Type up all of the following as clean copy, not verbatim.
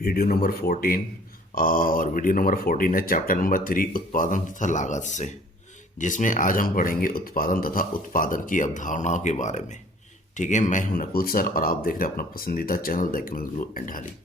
Video number 14। और video number 14 है chapter number 3 उत्पादन तथा लागत से, जिसमें आज हम पढ़ेंगे उत्पादन तथा उत्पादन की अवधारणाओं के बारे में। ठीक है, मैं हूं नकुल सर और आप देख रहे हैं अपना पसंदीदा चैनल द ग्लू एंड ढाली।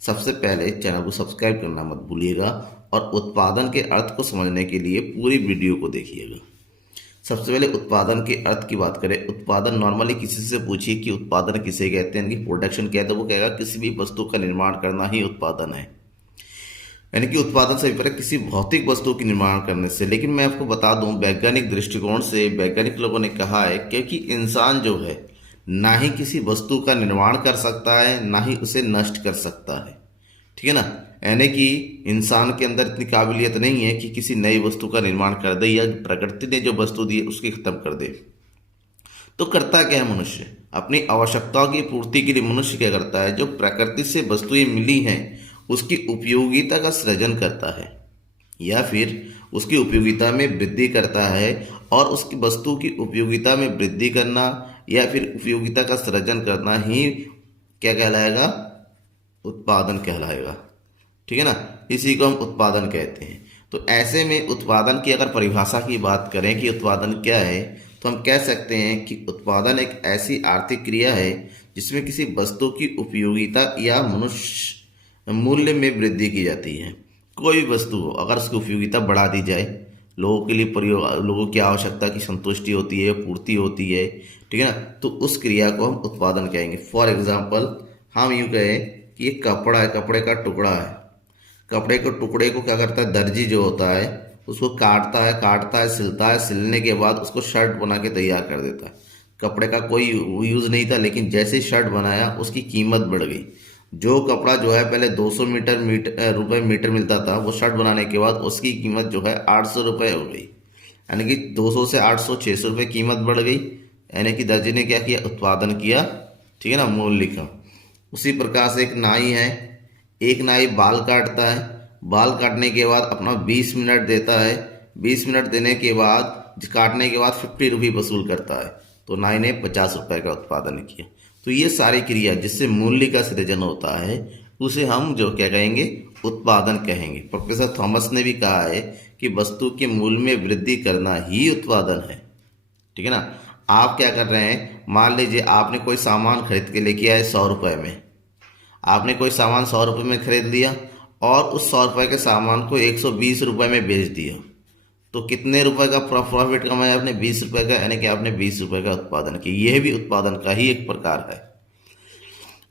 सबसे पहले चैनल को सब्सक्राइब करना मत भूलिएगा और उत्पादन के अर्थ को समझने के लिए पूरी वीडियो को देखिएगा। सबसे पहले उत्पादन के अर्थ की बात करें। उत्पादन नॉर्मली किसी से पूछिए कि उत्पादन किसे कहते हैं, कि प्रोडक्शन क्या है, तो वो कहेगा किसी भी वस्तु का निर्माण करना ही उत्पादन है। यानी कि उत्पादन से अभिप्राय किसी भौतिक वस्तु की निर्माण करने से। लेकिन मैं आपको बता दूं, वैज्ञानिक दृष्टिकोण से वैज्ञानिक लोगों ने कहा है क्योंकि इंसान जो है ना ही किसी वस्तु का निर्माण कर सकता है ना ही उसे नष्ट कर सकता है। ठीक है ना, यानी कि इंसान के अंदर इतनी काबिलियत नहीं है कि किसी नई वस्तु का निर्माण कर दे या प्रकृति ने जो वस्तु दी है उसकी खत्म कर दे। तो करता क्या है मनुष्य? अपनी आवश्यकताओं की पूर्ति के लिए मनुष्य क्या करता है, जो प्रकृति से वस्तुएं मिली हैं उसकी उपयोगिता का सृजन करता है या फिर उसकी उपयोगिता में वृद्धि करता है। और उसकी वस्तु की उपयोगिता में वृद्धि करना या फिर उपयोगिता का सृजन करना ही क्या कहलाएगा? उत्पादन कहलाएगा। ठीक है ना, इसी को हम उत्पादन कहते हैं। तो ऐसे में उत्पादन की अगर परिभाषा की बात करें कि उत्पादन क्या है, तो हम कह सकते हैं कि उत्पादन एक ऐसी आर्थिक क्रिया है जिसमें किसी वस्तु की उपयोगिता या मनुष्य मूल्य में वृद्धि की जाती है। कोई भी वस्तु हो, अगर उसकी उपयोगिता बढ़ा दी जाए, लोगों के लिए प्रयोग, लोगों की आवश्यकता की संतुष्टि होती है, पूर्ति होती है, ठीक है ना, तो उस क्रिया को हम उत्पादन कहेंगे। फॉर एग्जाम्पल हम यूँ कहें कि एक कपड़ा है, कपड़े का टुकड़ा है। कपड़े के टुकड़े को क्या करता है, दर्जी जो होता है उसको काटता है, सिलता है, सिलने के बाद उसको शर्ट बना के तैयार कर देता है। कपड़े का कोई यूज़ नहीं था, लेकिन जैसे शर्ट बनाया उसकी कीमत बढ़ गई। जो कपड़ा जो है पहले 200 रुपए मीटर मिलता था, वो शर्ट बनाने के बाद उसकी कीमत जो है 800 रुपये हो गई। यानी कि 200 से 800 600 रुपये कीमत बढ़ गई। यानी कि दर्जी ने क्या किया? उत्पादन किया। ठीक है ना, मूल्य का। उसी प्रकार से एक नाई है, एक नाई बाल काटता है, बाल काटने के बाद अपना 20 मिनट देता है, 20 मिनट देने के बाद काटने के बाद 50 रुपये वसूल करता है, तो नाई ने 50 रुपये का उत्पादन किया। तो ये सारी क्रिया जिससे मूल्य का सृजन होता है उसे हम जो क्या कहेंगे? उत्पादन कहेंगे। प्रोफेसर थॉमस ने भी कहा है कि वस्तु के मूल्य में वृद्धि करना ही उत्पादन है। ठीक है ना, आप क्या कर रहे हैं? मान लीजिए आपने कोई सामान खरीद के लेके आए 100 रुपये में। आपने कोई सामान 100 रुपये में खरीद लिया और उस 100 रुपये के सामान को 120 रुपये में बेच दिया, तो कितने रुपए का प्रॉफिट कमाया आपने? 20 रुपये का। यानी कि आपने 20 रुपये का उत्पादन किया। यह भी उत्पादन का ही एक प्रकार है।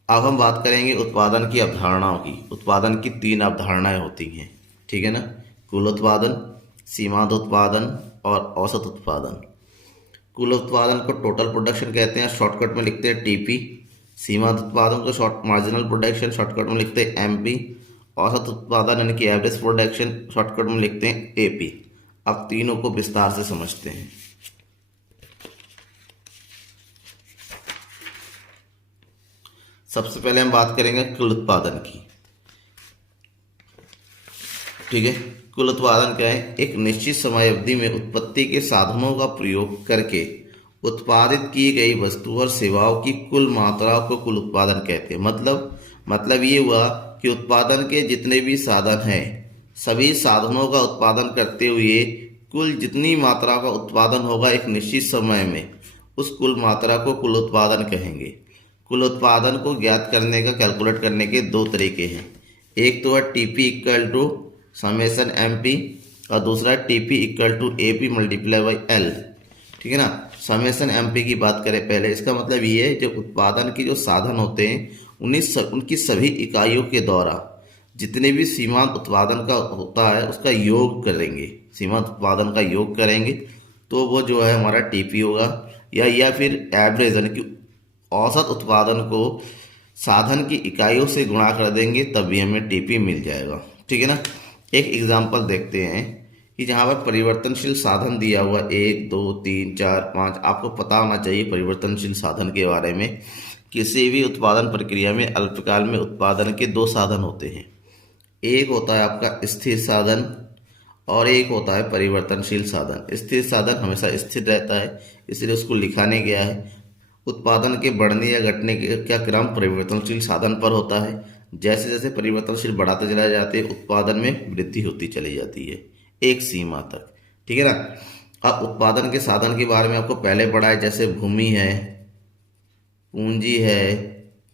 अब हम बात करेंगे उत्पादन की अवधारणाओं की। उत्पादन की 3 अवधारणाएं होती हैं। ठीक है ना, कुल उत्पादन, सीमांत उत्पादन और औसत उत्पादन। कुल उत्पादन को टोटल प्रोडक्शन कहते हैं, शॉर्टकट में लिखते हैं टीपी। सीमांत उत्पादन को मार्जिनल प्रोडक्शन शॉर्टकट में लिखते हैं एमपी। औसत उत्पादन यानी कि एवरेज प्रोडक्शन शॉर्टकट में लिखते हैं एपी। अब तीनों को विस्तार से समझते हैं। सबसे पहले हम बात करेंगे कुल उत्पादन की। ठीक है, कुल उत्पादन क्या है? एक निश्चित समय अवधि में उत्पत्ति के साधनों का प्रयोग करके उत्पादित की गई वस्तु और सेवाओं की कुल मात्रा को कुल उत्पादन कहते हैं। मतलब ये हुआ कि उत्पादन के जितने भी साधन हैं, सभी साधनों का उत्पादन करते हुए कुल जितनी मात्रा का उत्पादन होगा एक निश्चित समय में, उस कुल मात्रा को कुल उत्पादन कहेंगे। कुल उत्पादन को ज्ञात करने का, कैलकुलेट करने के 2 तरीके हैं। एक तो है TP equal to summation MP और दूसरा TP equal to AP multiply by L. ठीक है ना, समेशन एमपी की बात करें पहले। इसका मतलब ये है जो उत्पादन के जो साधन होते हैं उनकी सभी इकाइयों के द्वारा जितने भी सीमांत उत्पादन का होता है उसका योग करेंगे। सीमांत उत्पादन का योग करेंगे तो वो जो है हमारा टीपी होगा, या फिर एवरेज यानी कि औसत उत्पादन को साधन की इकाइयों से गुणा कर देंगे, तभी हमें टीपी मिल जाएगा। ठीक है ना, एक एग्जांपल देखते हैं कि जहाँ पर परिवर्तनशील साधन दिया हुआ 1 2 3 4 5। आपको पता होना चाहिए परिवर्तनशील साधन के बारे में। किसी भी उत्पादन प्रक्रिया में अल्पकाल में उत्पादन के 2 साधन होते हैं। एक होता है आपका स्थिर साधन और एक होता है परिवर्तनशील साधन। स्थिर साधन हमेशा स्थिर रहता है, इसलिए उसको लिखा नहीं गया है। उत्पादन के बढ़ने या घटने का क्रम परिवर्तनशील साधन पर होता है, जैसे जैसे परिवर्तनशील बढ़ाते चले जाते हैं उत्पादन में वृद्धि होती चली जाती है एक सीमा तक। ठीक है ना। अब उत्पादन के साधन के बारे में आपको पहले पढ़ा है, जैसे भूमि है, पूंजी है,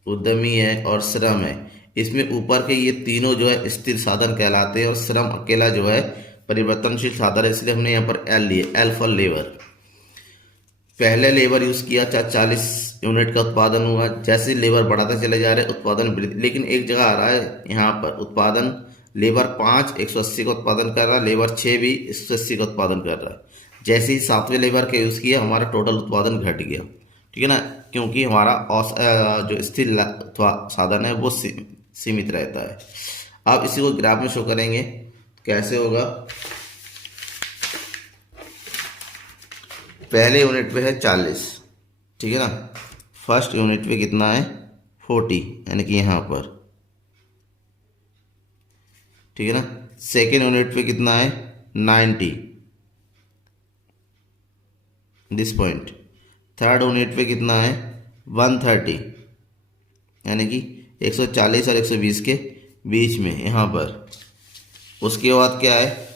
उद्यमी है और श्रम है। इसमें ऊपर के ये तीनों जो है स्थिर साधन कहलाते हैं और श्रम अकेला जो है परिवर्तनशील साधन है, इसलिए हमने यहाँ पर एल लिए, एल फॉर लेबर। पहले लेबर यूज किया 40 यूनिट का उत्पादन हुआ, जैसे लेबर बढ़ाते चले जा रहे उत्पादन वृद्धि, लेकिन एक जगह आ रहा है यहाँ पर उत्पादन लेबर 5 180 का उत्पादन कर रहा है, लेबर 6 भी 180 का उत्पादन कर रहा है। जैसे ही 7वें लेबर का यूज़ किया हमारा टोटल उत्पादन घट गया। ठीक है ना, क्योंकि हमारा जो स्थिर साधन है वो सीमित रहता है। अब इसी को ग्राफ में शो करेंगे, कैसे होगा। पहले यूनिट पे है 40, ठीक है ना। फर्स्ट यूनिट पे कितना है 40, यानी कि यहाँ पर, ठीक है ना। सेकेंड यूनिट पे कितना है 90, दिस पॉइंट। थर्ड यूनिट पे कितना है 130, यानी कि 140 और 120 के बीच में यहाँ पर। उसके बाद क्या है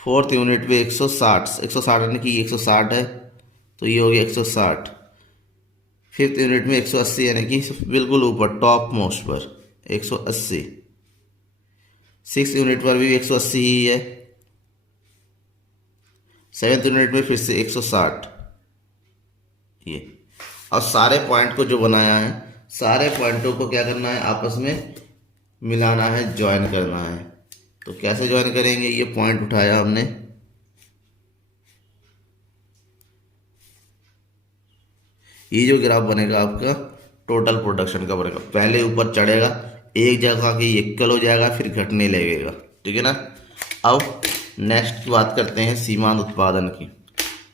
फोर्थ यूनिट पे 160 यानी कि 160 है तो ये हो गया 160। फिफ्थ यूनिट में 180 यानी कि बिल्कुल ऊपर टॉप मोस्ट पर 180। सिक्स यूनिट पर भी 180 ही है। सेवेंथ यूनिट में फिर से 160 ये। और सारे पॉइंट को जो बनाया है, सारे पॉइंटों को क्या करना है आपस में मिलाना है, ज्वाइन करना है। तो कैसे ज्वाइन करेंगे, ये पॉइंट उठाया हमने, ये जो ग्राफ बनेगा आपका टोटल प्रोडक्शन का बनेगा। पहले ऊपर चढ़ेगा, एक जगह के इक्वल हो जाएगा, फिर घटने लगेगा। ठीक है ना। अब नेक्स्ट की बात करते हैं सीमांत उत्पादन की।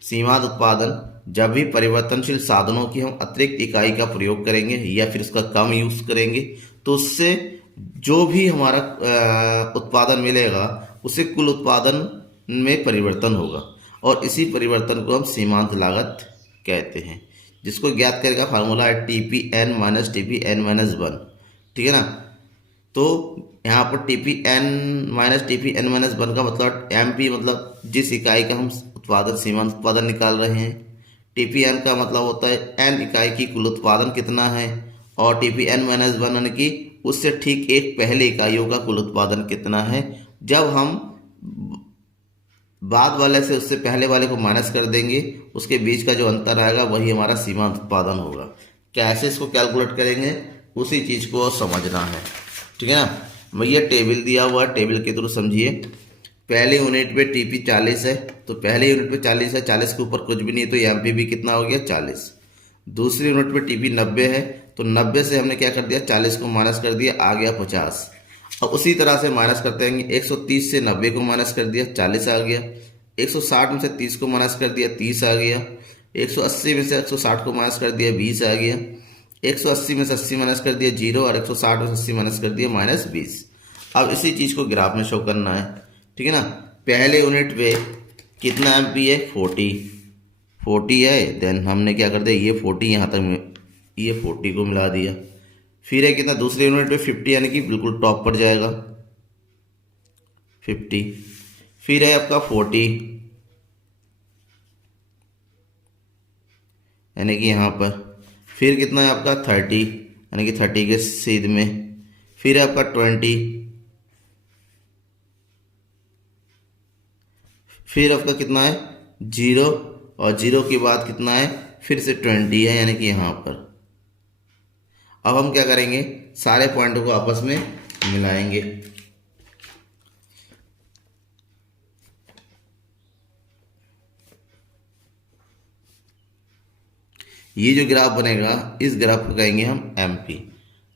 सीमांत उत्पादन जब भी परिवर्तनशील साधनों की हम अतिरिक्त इकाई का प्रयोग करेंगे या फिर उसका कम यूज करेंगे तो उससे जो भी हमारा उत्पादन मिलेगा उसे कुल उत्पादन में परिवर्तन होगा और इसी परिवर्तन को हम सीमांत लागत कहते हैं, जिसको ज्ञात करने का फार्मूला है TPN माइनस TPN माइनस 1। ठीक है ना। तो यहाँ पर TPN माइनस TPN माइनस 1 का मतलब MP मतलब जिस इकाई का हम उत्पादन सीमांत उत्पादन निकाल रहे हैं। TPN का मतलब होता है N इकाई की कुल उत्पादन कितना है और TPN माइनस 1 यानी कि उससे ठीक एक पहले इकाइयों का कुल उत्पादन कितना है। जब हम बाद वाले से उससे पहले वाले को माइनस कर देंगे उसके बीच का जो अंतर आएगा वही हमारा सीमांत उत्पादन होगा। कैसे इसको कैलकुलेट करेंगे उसी चीज़ को समझना है। ठीक है ना। भैया टेबल दिया हुआ, टेबल के थ्रू समझिए। पहले यूनिट पे TP 40 है तो पहले यूनिट पे 40 है, 40 के ऊपर कुछ भी नहीं तो MP भी कितना हो गया 40। दूसरी यूनिट पे TP 90 है तो 90 से हमने क्या कर दिया 40 को माइनस कर दिया, आ गया 50। अब उसी तरह से माइनस करते हैं, 130 से 90 को माइनस कर दिया 40 आ गया। 160 में से 30 को माइनस कर दिया 30 आ गया। 180 में से 160 को माइनस कर दिया 20 आ गया। 180 में से 80 माइनस कर दिया 0 और 160 में से 80 माइनस कर दिया -20। अब इसी चीज़ को ग्राफ में शो करना है। ठीक है ना। पहले यूनिट पे कितना MP है 40 है। देन हमने क्या कर दिया ये 40 यहाँ तक ये 40 को मिला दिया। फिर है कितना दूसरे यूनिट पे 50 यानी कि बिल्कुल टॉप पर जाएगा 50। फिर है आपका 40 यानी कि यहाँ पर। फिर कितना है आपका 30 यानी कि 30 के सीध में। फिर है आपका 20। फिर आपका कितना है 0 और 0 के बाद कितना है फिर से 20 है यानी कि यहाँ पर। अब हम क्या करेंगे सारे पॉइंटों को आपस में मिलाएंगे। ये जो ग्राफ बनेगा इस ग्राफ को कहेंगे हम MP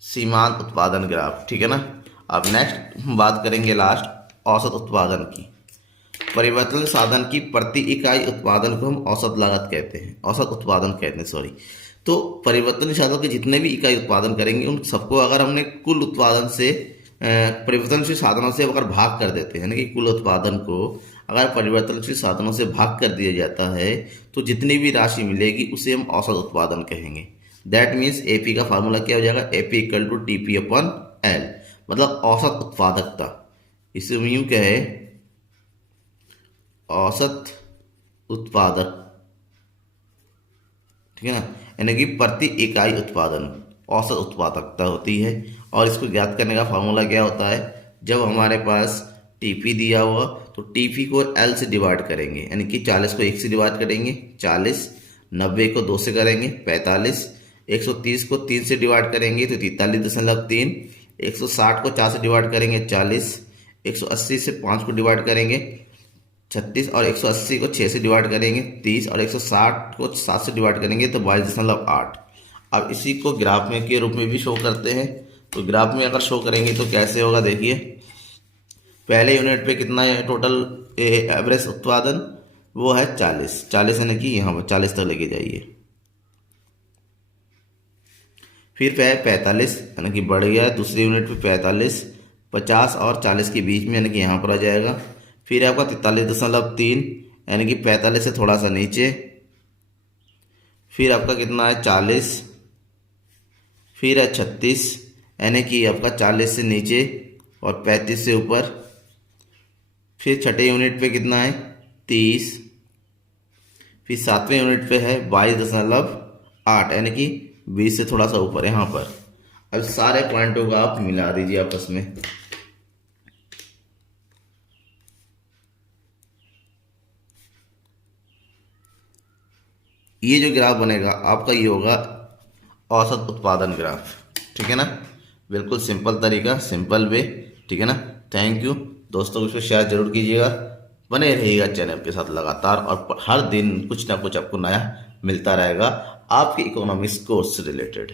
सीमांत उत्पादन ग्राफ। ठीक है ना। अब नेक्स्ट हम बात करेंगे लास्ट औसत उत्पादन की। परिवर्तन साधन की प्रति इकाई उत्पादन को हम औसत लागत कहते हैं, औसत उत्पादन कहते हैं सॉरी। तो परिवर्तन साधन के जितने भी इकाई उत्पादन करेंगे उन सबको अगर हमने कुल उत्पादन से परिवर्तनशील साधनों से अगर भाग कर देते हैं, यानी कि कुल उत्पादन को अगर परिवर्तनशील साधनों से भाग कर दिया जाता है तो जितनी भी राशि मिलेगी उसे हम औसत उत्पादन कहेंगे। दैट मीन्स AP का फार्मूला क्या हो जाएगा, AP equal to TP upon L मतलब औसत उत्पादकता। इसे यूं कहे औसत उत्पादक, ठीक है ना, यानी कि प्रति इकाई उत्पादन औसत उत्पादकता होती है। और इसको ज्ञात करने का फार्मूला क्या होता है, जब हमारे पास टीपी दिया हुआ तो टीपी को एल से डिवाइड करेंगे, यानी कि 40 को 1 से डिवाइड करेंगे 40, 90 को 2 से करेंगे 45, 130 को 3 से डिवाइड करेंगे तो 43.3, 160 को 4 से डिवाइड करेंगे 40, 180 से 5 को डिवाइड करेंगे 36 और 180 को 6 से डिवाइड करेंगे 30 और 160 को 7 से डिवाइड करेंगे तो 22.8। अब इसी को ग्राफ में के रूप में भी शो करते हैं। तो ग्राफ में अगर शो करेंगे तो कैसे होगा, देखिए पहले यूनिट पे कितना है टोटल एवरेज उत्पादन, वो है 40 यानी कि यहाँ पर 40 तक लेके जाइए। फिर पे 45 यानी कि बढ़ गया दूसरी यूनिट पे 45, 50 और 40 के बीच में यानी कि यहाँ पर आ जाएगा। फिर आपका 43.3 यानी कि 45 से थोड़ा सा नीचे। फिर आपका कितना है 40, फिर है 36 यानी कि आपका 40 से नीचे और 35 से ऊपर। फिर छठे यूनिट पे कितना है 30, फिर सातवें यूनिट पे है 22.8 यानी कि 20 से थोड़ा सा ऊपर यहाँ पर। अब सारे पॉइंटों को आप मिला दीजिए आपस में। ये जो ग्राफ बनेगा आपका ये होगा औसत उत्पादन ग्राफ, ठीक है ना। बिल्कुल सिंपल तरीका, सिंपल वे, ठीक है ना। थैंक यू दोस्तों, इसको शेयर जरूर कीजिएगा, बने रहिएगा चैनल के साथ लगातार, और हर दिन कुछ ना कुछ आपको नया मिलता रहेगा आपके इकोनॉमिक्स कोर्स से रिलेटेड।